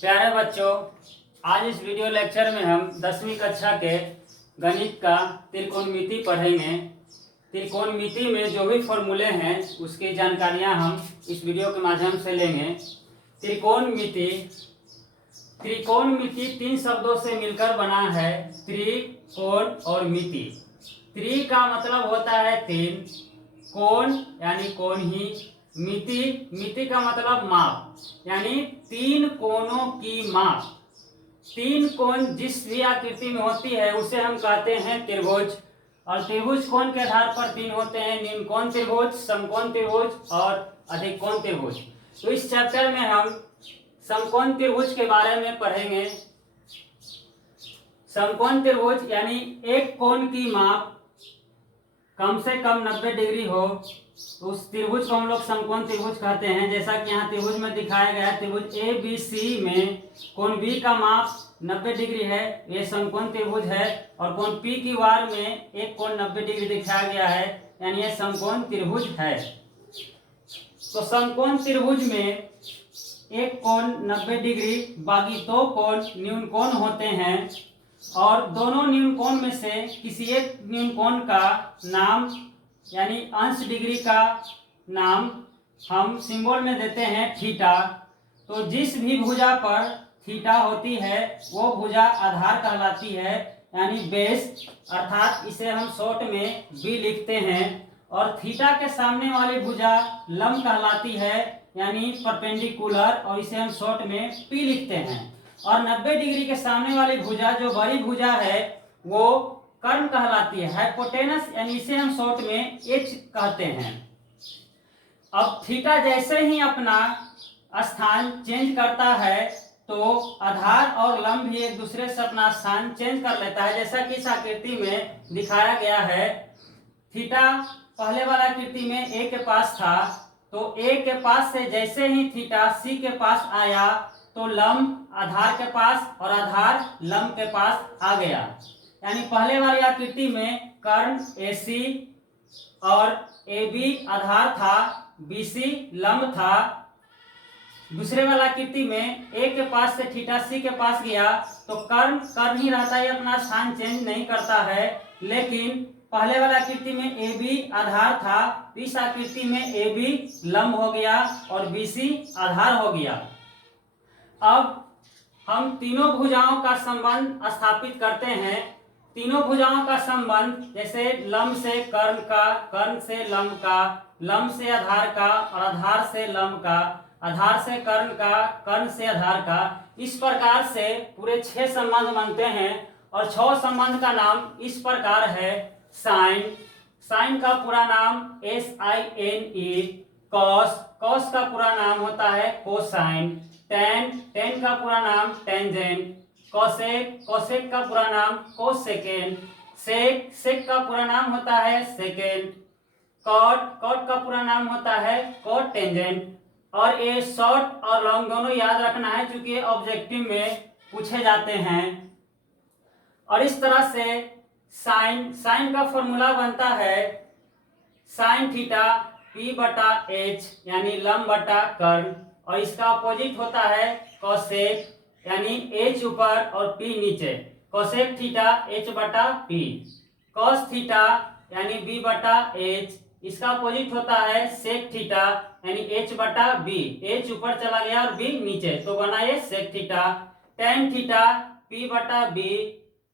प्यारे बच्चों, आज इस वीडियो लेक्चर में हम 10वीं कक्षा के गणित का त्रिकोणमिति पढ़ेंगे। त्रिकोणमिति में जो भी फॉर्मूले हैं उसकी जानकारियां हम इस वीडियो के माध्यम से लेंगे। त्रिकोणमिति त्रिकोणमिति 3 शब्दों से मिलकर बना है, त्रिकोण और मिति। त्रि का मतलब होता है 3, कोण यानी कोण ही, मिति का मतलब माप, यानी 3 कोणों की माप। 3 कोण जिस भी आकृति में होती है उसे हम कहते हैं त्रिभुज। और त्रिभुज कोण के आधार पर 3 होते हैं, निम्न कोण त्रिभुज, समकोण त्रिभुज और अधिक कोण त्रिभुज। तो इस चैप्टर में हम समकोण त्रिभुज के बारे में पढ़ेंगे। समकोण त्रिभुज यानी एक कोण की माप कम से कम 90 डिग्री हो, तो उस त्रिभुज को हम लोग समकोण त्रिभुज कहते हैं। जैसा कि यहाँ त्रिभुज में दिखाया गया है, त्रिभुज ABC में कोण B का माप 90 डिग्री है, ये समकोण त्रिभुज है। और कोण P की वार में एक कोण 90 डिग्री दिखाया गया है, यानी ये समकोण त्रिभुज है। तो समकोण त्रिभुज में एक कोण 90 डिग्री, बाकी 2 कोण न्यून कोण होते हैं। और दोनों न्यून कोण में से किसी एक न्यून कोण का नाम यानी अंश डिग्री का नाम हम सिंबल में देते हैं थीटा। तो जिस भी भुजा पर थीटा होती है वो भुजा आधार कहलाती है, यानी बेस, अर्थात इसे हम शॉर्ट में बी लिखते हैं। और थीटा के सामने वाली भुजा लंब कहलाती है, यानी परपेंडिकुलर, और इसे हम शॉर्ट में पी लिखते हैं। और 90 डिग्री के सामने वाली भुजा जो बड़ी भुजा है वो कर्ण कहलाती है, हाइपोटेनस, यानी इसे हम शॉर्ट में एच कहते हैं। अब थीटा जैसे ही अपना स्थान चेंज करता है तो आधार और लंब भी एक दूसरे से अपना स्थान चेंज कर लेता है। जैसा कि इस आकृति में दिखाया गया है, थीटा पहले वाला आकृति में ए के पास था, तो ए के पास से जैसे ही थीटा सी के पास आया तो लंब आधार के पास और आधार लंब के पास आ गया। यानी पहले वाली आकृति में कर्ण AC और AB आधार था, BC लंब था। दूसरे वाला आकृति में A के पास से थीटा C के पास गया तो कर्ण ही रहता है, अपना स्थान चेंज नहीं करता है। लेकिन पहले वाला आकृति में AB आधार था, इस आकृति में AB लंब हो गया और BC आधार हो गया। अब हम तीनों भुजाओं का संबंध स्थापित करते हैं। तीनों भुजाओं का संबंध जैसे लंब से कर्ण का, कर्ण से लंब का, लंब से आधार का और आधार से लंब का, आधार से कर्ण का, कर्ण से आधार का, इस प्रकार से पूरे 6 संबंध बनते हैं। और 6 संबंध का नाम इस प्रकार है। साइन, साइन का पूरा नाम SINE, कॉस का पूरा नाम होता है कोसाइन, टेन का पूरा नाम टेंजेंट, कोसेक का पूरा नाम कोसेकेंड, सेक का पूरा नाम होता है सेकेंड, कॉट का पूरा नाम होता है कॉट टेंजेंट। और ये शॉर्ट और लॉन्ग दोनों याद रखना है, क्योंकि ये ऑब्जेक्टिव में पूछे जाते हैं। और इस तरह से साइन का फॉर्मूला बनता है साइन थीटा P/H, यानी लंब बटा कर्ण। और इसका अपोजिट होता है कोसेक, यानी H ऊपर और P नीचे, cosec theta H/P। Cos theta यानी B/H, इसका अपोजिट होता है सेक थीटा, यानी H/B, H ऊपर चला गया और B नीचे, तो बना ये sec theta. Tan theta P/B,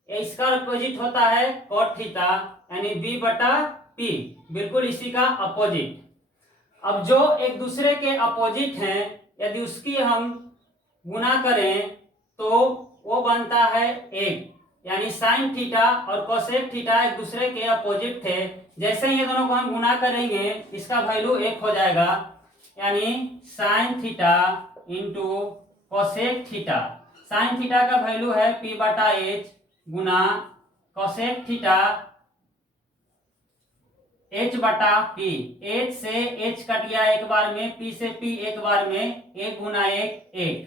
इसका अपोजिट होता है कॉट थीटा, यानी B/P, बिल्कुल इसी का अपोजिट। अब जो एक दूसरे के अपोजिट हैं, यदि उसकी हम गुना करें तो वो बनता है 1, यानी साइन थीटा और कोसेक थीटा एक दूसरे के अपोजिट थे। जैसे ही ये दोनों को हम गुना करेंगे इसका वैल्यू 1 हो जाएगा, यानी sine theta into cosec theta. Sine theta का वैल्यू है P/H गुना कोसेक थीटा H/P। H से H कट गया एक बार में, P से P एक बार में, 1 गुना 1 1।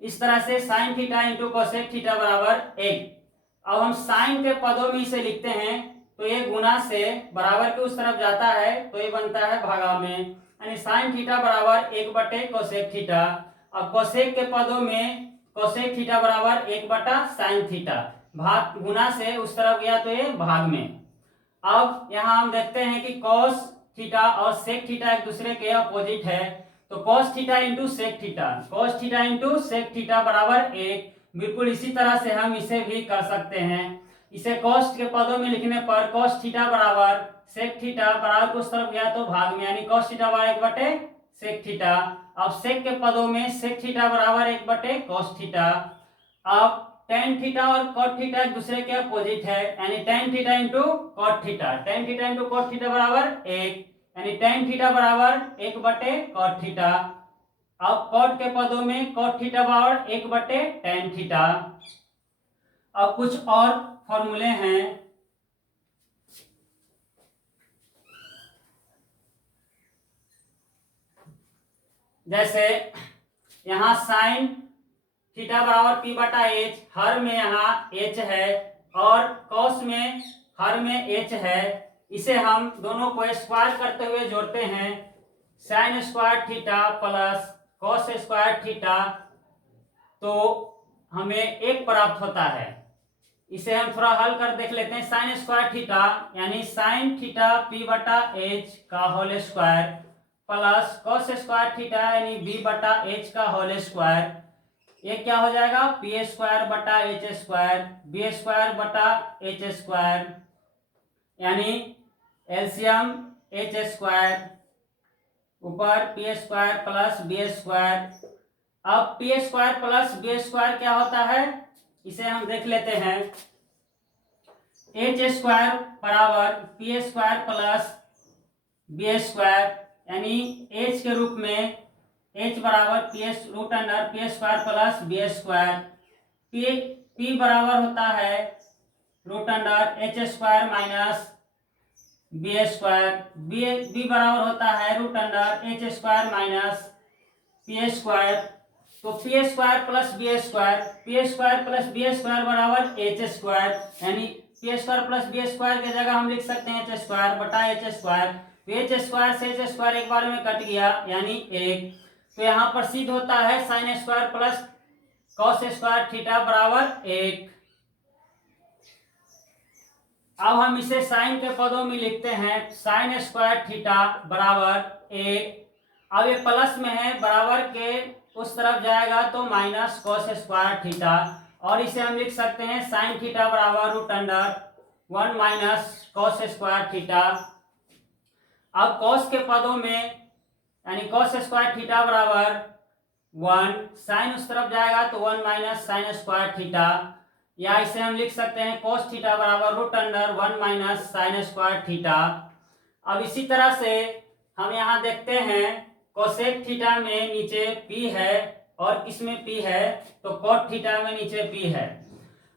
इस तरह से sine theta into cosec theta बराबर 1। अब हम साइन के पदों में इसे लिखते हैं तो ये गुना से बराबर के उस तरफ जाता है तो ये बनता है भागा में, यानी साइन थीटा बराबर 1/कोसेक थीटा। अब कोसेक के पदों में कोसेक थीटा बराबर 1/sin थीटा, भाग गुना से उस तरफ गया तो ये भाग में। अब यहाँ हम देखते हैं कि cos थीटा और sec थीटा एक दूसरे के अपोजिट है, तो cos theta into sec theta, cos theta into sec theta बराबर 1। बिल्कुल इसी तरह से हम इसे भी कर सकते हैं। इसे cos के पदों में लिखने पर cos थीटा बराबर sec थीटा बराबर उस तरफ गया तो भाग में, यानी cos थीटा बराबर 1/sec थीटा। अब sec के पदों में sec थीटा बराबर 1/cos थीटा। अब tan थीटा और cot थीटा एक दूसरे के अपोजिट है, यानी tan theta into cot theta, tan theta into cot theta बराबर 1, यानी tan थीटा बराबर 1/cot थीटा। अब cot के पदों में cot थीटा बराबर 1/tan थीटा। अब कुछ और फॉर्मूले हैं, जैसे यहाँ साइन थीटा बराबर p/h, हर में यहाँ h है और कॉस में हर में h है। इसे हम दोनों को स्क्वायर करते हुए जोड़ते हैं, sine square theta plus cos square theta, तो हमें एक प्राप्त होता है। इसे हम थोड़ा हल कर देख लेते हैं। साइन स्क्वायर थीटा यानी साइन थीटा p/h का whole square plus cos square theta यानी b/h का होल स्क्वायर, ये क्या हो जाएगा p स्क्वायर बटा h स्क्वायर, b स्क्वायर बटा h स्क्वायर, यानी एलसीएम h स्क्वायर ऊपर p square plus b square. अब p square plus b square क्या होता है, इसे हम देख लेते हैं। h स्क्वायर बराबर p square plus b square, यानी h के रूप में h बराबर p square plus b square, p बराबर होता है h square minus b square, b बराबर होता है h square minus p square. तो p square plus b square, p square plus b square बराबर h स्क्वायर, यानी p square plus b square की जगह हम लिख सकते हैं h स्क्वायर बटा h स्क्वायर। h स्क्वायर से h स्क्वायर एक बार में कट गया यानी 1, तो यहाँ पर सिद्ध होता है sine square plus cos square theta बराबर 1। अब हम इसे साइन के पदों में लिखते हैं, साइन स्क्वायर थीटा बराबर 1। अब ये प्लस में है, बराबर के उस तरफ जाएगा तो माइनस कॉस स्क्वायर थीटा, और इसे हम लिख सकते हैं साइन थीटा बराबर √1 माइनस कॉस स्क्वायर थीटा। अब कॉस के पदों में यानी कॉस स्क्वायर थीटा बराबर 1, साइन उस तरफ जाएगा तो 1 माइनस साइन स्क्वायर थीटा, या इसे हम लिख सकते हैं कॉस थीटा बराबर √1 माइनस साइन स्क्वायर थीटा। अब इसी तरह से हम यहाँ देखते हैं कोसेक थीटा में नीचे p है और किसमें p है, तो कॉट थीटा में नीचे p है।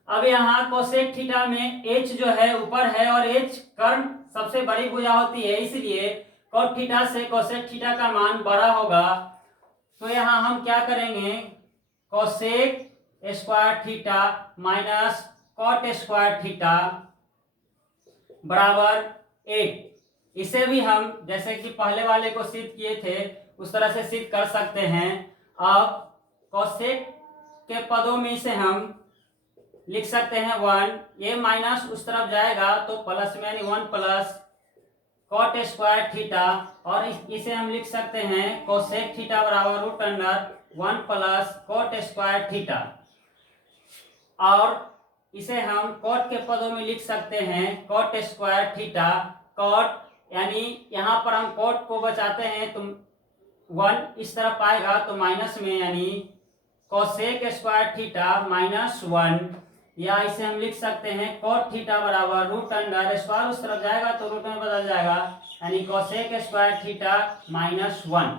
अब यहाँ कोसेक थीटा में h जो है ऊपर है और h कर्ण सबसे बड़ी भुजा होती है, इसलिए कॉट थीटा से कोसेक थीटा का मान बड़ा होगा। तो यहाँ हम क्या करेंगे, cosec square theta minus cot square theta बराबर 1। इसे भी हम जैसे कि पहले वाले को सिद्ध किए थे उस तरह से सिद्ध कर सकते हैं। अब कोसेक के पदों में इसे हम लिख सकते हैं 1, ये माइनस उस तरफ जाएगा तो प्लस में, यानी 1 प्लस कॉट स्क्वायर थीटा, और इसे हम लिख सकते हैं कोसेक थीटा बराबर √1 प्लस कॉट स्क्वायर थीटा, और इसे हम कॉट के पदों में लिख सकते हैं कॉट स्क्वायर थीटा। कॉट यानी यहाँ पर हम कॉट को बचाते हैं तो 1 इस तरफ आएगा तो माइनस में, यानी कोसेक स्क्वायर थीटा -1, या इसे हम लिख सकते हैं कॉट थीटा बराबर √, स्क्वायर उस तरफ जाएगा तो रूट में बदल जाएगा, यानी कोसेक स्क्वायर थीटा -1।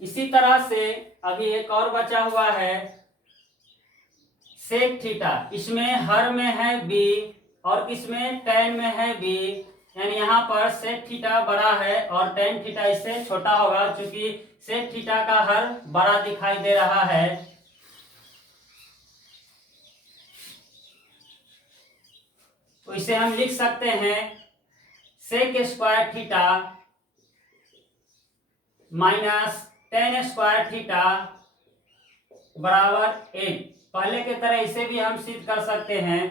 इसी तरह से अभी एक और बचा हुआ है सेक थीटा, इसमें हर में है b और इसमें tan में है b, यानी यहाँ पर सेक थीटा बड़ा है और tan थीटा इससे छोटा होगा, क्योंकि सेक थीटा का हर बड़ा दिखाई दे रहा है। तो इसे हम लिख सकते हैं sec square theta minus tan square theta बराबर 8। पहले की तरह इसे भी हम सिद्ध कर सकते हैं।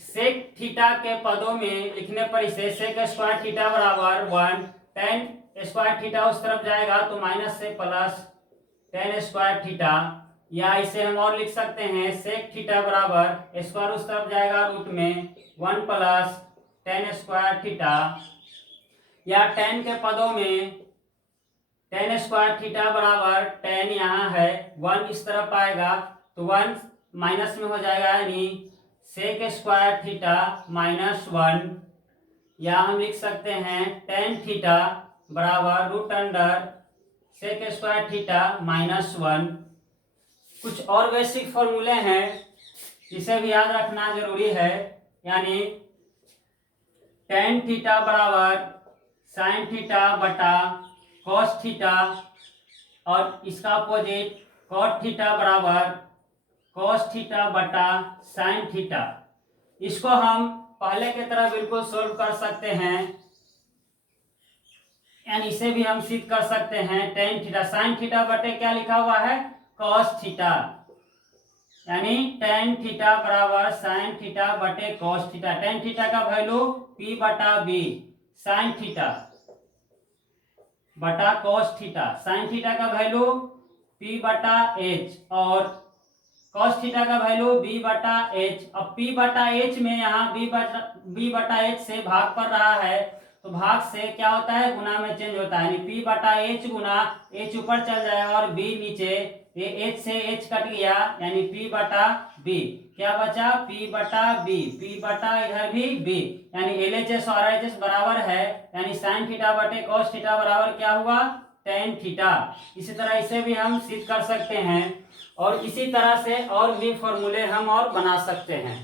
सेक थीटा के पदों में लिखने पर इसे सेक स्क्वायर थीटा बराबर 1, टेन स्क्वायर थीटा उस तरफ जाएगा तो माइनस से प्लस टेन स्क्वायर थीटा, या इसे हम और लिख सकते हैं सेक थीटा बराबर स्क्वायर उस तरफ जाएगा रूट में 1 प्लस टेन स्क्वायर थीटा, या टेन के पदों में टेन स्क्वायर थीटा बराबर टेन यहाँ है 1 इस तरफ आएगा तो 1 माइनस में हो जाएगा, यानी सेक स्क्वायर थीटा माइनस 1, या हम लिख सकते हैं टेन थीटा बराबर root under sec square theta minus 1। कुछ और बेसिक फॉर्मूले हैं जिसे भी याद रखना जरूरी है, यानी टेन थीटा बराबर साइन थीटा बटा कॉस थीटा, और इसका अपोजिट कॉट थीटा बराबर कॉस थीटा बटा साइन थीटा। इसको हम पहले की तरह बिल्कुल सोल्व कर सकते हैं, यानी इसे भी हम सिद्ध कर सकते हैं टेन थीटा साइन थीटा बटे क्या लिखा हुआ है कॉस थीटा, यानी टेन थीटा बराबर साइन थीटा बटे कॉस थीटा। टेन थीटा का वैल्यू p बटा b साइन थीटा बटा कॉस थीटा, साइन थीटा का वैल्यू p बटा h और कॉस थीटा का वैल्यू b बटा h। अब p बटा h में यहाँ b बटा h से भाग पड़ रहा है तो भाग से क्या होता है गुना में चेंज होता है, यानी p बटा h गुना h ऊपर चल जाएगा और b नीचे, ये h से h कट गया यानी p बटा b, क्या बचा p बटा b, p बटा इधर भी b, यानी LHS और RHS बराबर है, यानी साइन थीटा बटे कॉस थीटा बराबर क्या हुआ टेन थीटा। इसी तरह इसे भी हम सिद्ध कर सकते हैं और इसी तरह से और भी फॉर्मूले हम और बना सकते हैं।